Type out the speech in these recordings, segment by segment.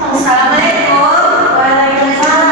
Assalamualaikum. Waalaikumsalam.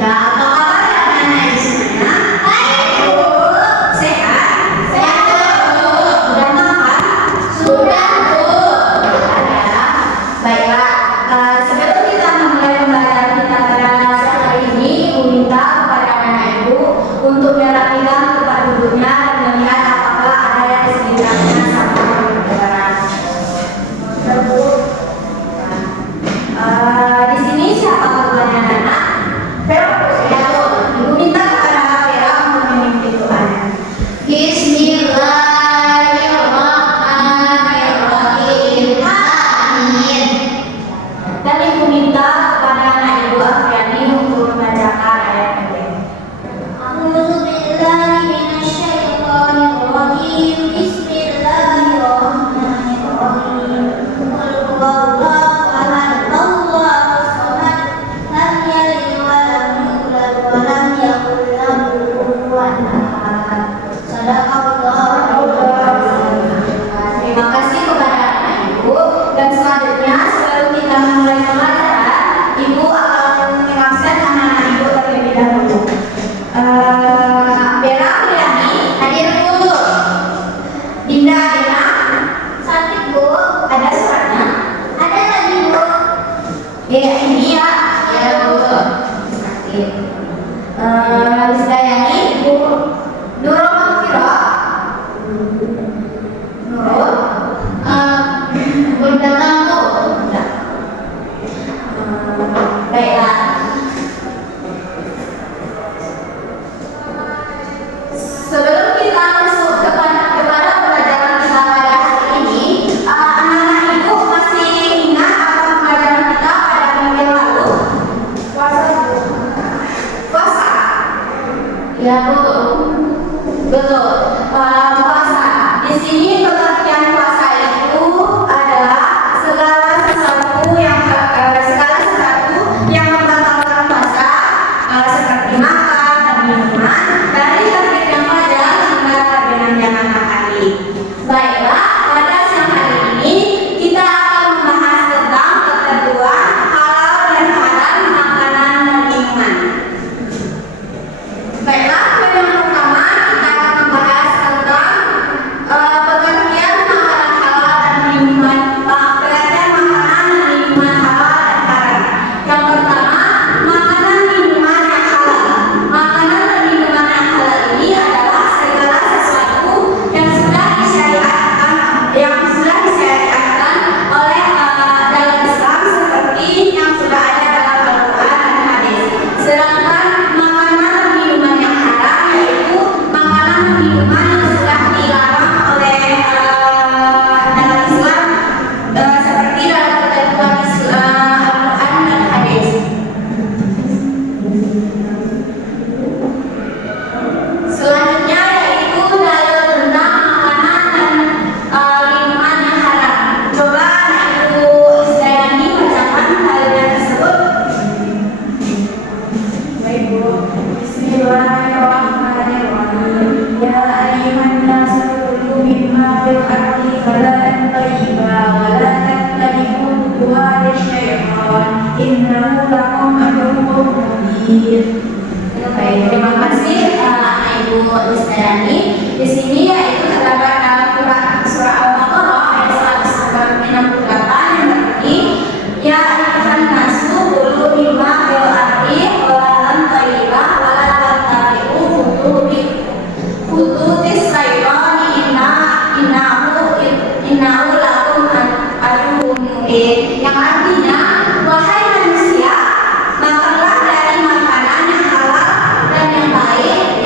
Nah, apa kabar anak-anak di sana? Baik, Bu. Sehat? Sehat, Bu. Sudah makan? Sudah, Bu. Ada. Baiklah, sebelum kita memulai pembelajaran kita pada siang hari ini, Ibu minta kepada anak Ibu untuk merapikan tempat duduknya dan melihat apakah ada yang di sekitarnya sama pembelajaran. Sudah, Bu. Di sini siapa ketuanya anak-anak? Vera, ya, Bu. Ibu minta kepada Vera untuk memimpin doanya. Bismillahirrahmanirrahim. Amin. Dan Ibu minta kepada anak Ibu Afriani untuk membacakan ayat pendek. A'udzubillahi minasyaitonirrajim. Bismillahirrahmanirrahim. Qul huwallahu ahad, Allahus samad, lam yalid wa lam yulad wa lam yakul lahu kufuwan ahad. Shadaqallahul azim. Terima kasih kepada anak Ibu, dan selanjutnya sebelum kita memulai pembelajaran, Ibu akan menjelaskan anak-anak Ibu terlebih dahulu. Bella Apriyani, hadir, Bu. Dinda Adina, cantik, Bu. Ada suratnya? Ada lagi, Bu. Ya, ini ya. Ya, Bu. Cantik. Rizkayani, Bu. Nurul Makfirah. Nurul. Bunda kamu. Bunda. Baiklah. Sebelum kita masuk kepada pembelajaran kita pada hari ini, anak-anak Ibu masih ingat apa pembelajaran kita pada minggu yang lalu? Puasa, Bu. Puasa. Ya, Bu. Betul. Puasa. Di sini pengertian puasa itu adalah segala sesuatu yang membatalkan puasa, seperti makan dan minuman dari terbit yang wajar hingga terbenam matahari. Baiklah, pada siang hari ini kita akan membahas tentang ketentuan halal dan haram makanan dan minuman. Baiklah, yang pertama kita akan membahas tentang pengertian makanan halal dan minuman, pengertian makanan dan minuman halal dan haram. Yang pertama, makanan minuman yang halal. Makanan dan minuman yang halal ini adalah segala sesuatu yang sudah disyariatkan oleh dalam Islam, seperti yang sudah ada dalam Al-Quran dan hadis. Sedangkan makanan dan minuman yang haram yaitu makanan dan minuman yang sudah dilarang oleh dalam Islam, seperti dalam ketentuan Al-Quran dan hadis. Selanjutnya yaitu dalil tentang makanan dan minuman yang haram. Coba Ibu Isdayani bacakan dalilnya tersebut. Baik, Bu. Bismillahirrahmanirrahim. Ya ayyuhan nasu kulu mimma fil ardi halalan thayyiban wa la tattabi'u khutuwati syaitan innahu lakum aduwwun mubin. Baik, terima kasih anak Ibu Isdayani. Di sini yaitu terdapat dalam surah Al-Baqarah ayat 168 yang berbunyi, Ya ayyuhan nasu kulu mimma fil ardi halalan thayyiban wa la tattabi'u khutuwati syaitan innahu lakum aduwwun mubin. Yang artinya, wahai manusia, makanlah dari makanan yang halal dan yang baik,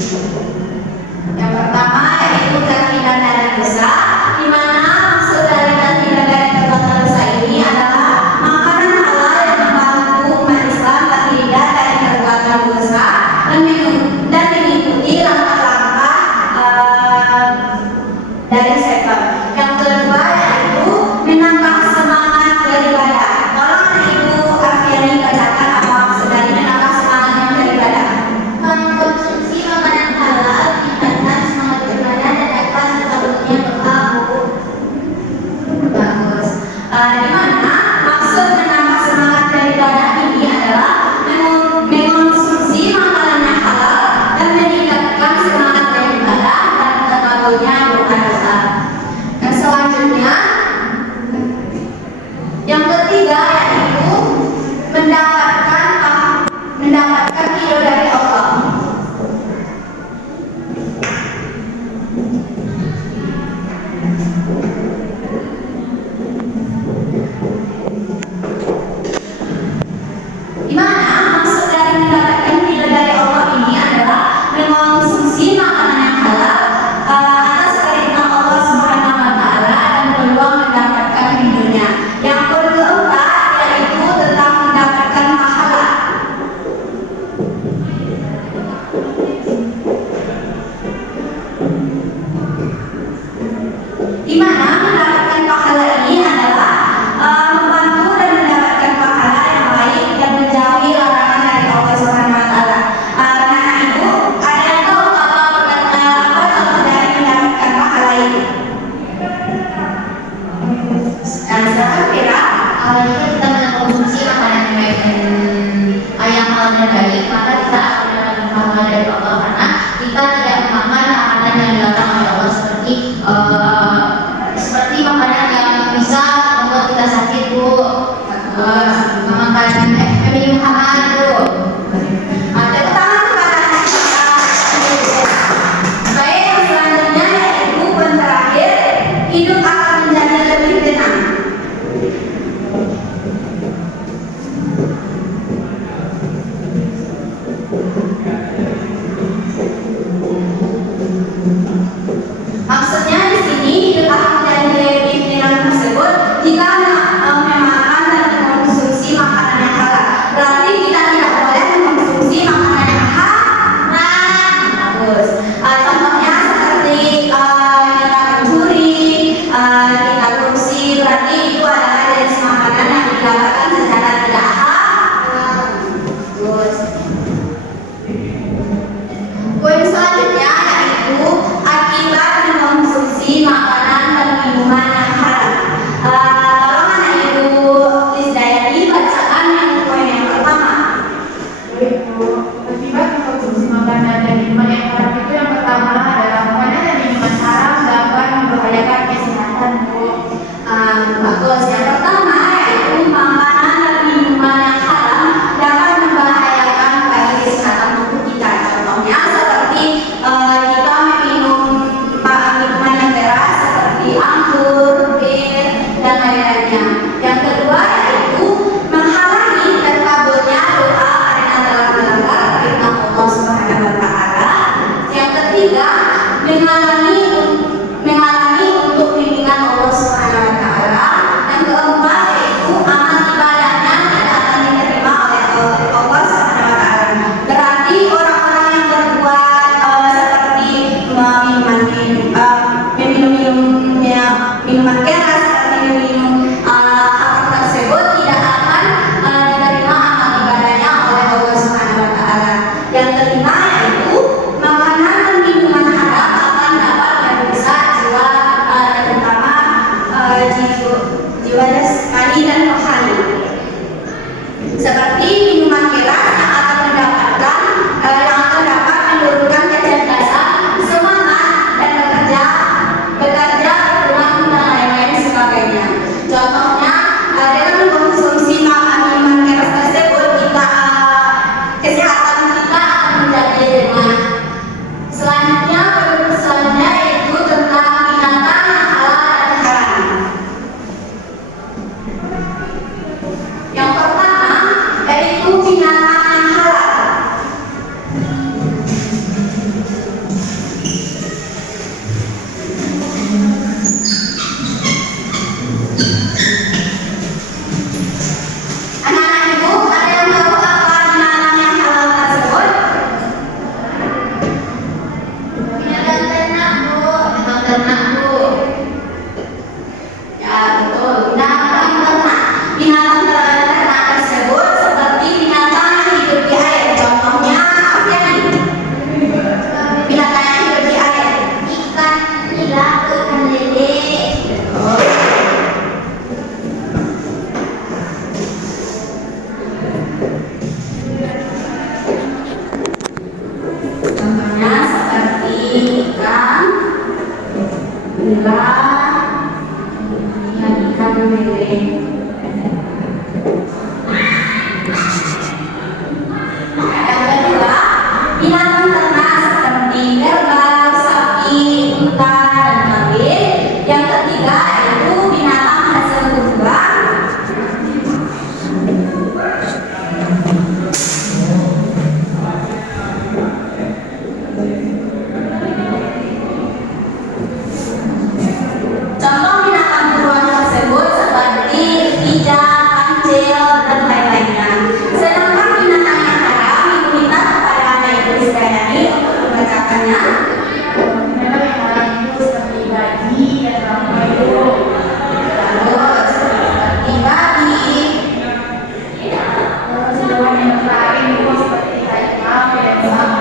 Yang pertama yaitu terhindar dari dosa, di mana maksud dari terhindar dari perbuatan dosa ini adalah makanan halal yang membantu umat Islam terhindar dari perbuatan dosa dan mengikuti langkah-langkah dari setan. Yang kedua yaitu menambah semangat beribadah. Tolong Ibu Afiani bacakan apa maksud dari menambah semangat yang beribadah. Mengkonsumsi makanan halal meningkatkan semangat beribadah dan dapat terwujudnya doa. Bagus. Di mana maksud menambah semangat beribadah ini adalah mengonsumsi makanan yang halal ular, ikan lele. Yang kedua, binatang ternak seperti kerbau, sapi, unta, dan kambing. Yang ketiga yaitu binatang hasil kurban. Contoh binatang buruan tersebut seperti kijang, kancil, dan lain-lainnya. Sedangkan binatang yang haram ibu minta kepada anak ibu Isdayani untuk membacakannya. Binatang yang haram itu seperti babi dan ramai. Terus seperti babi, Terus hewan yang lain itu seperti harimau dan sapi.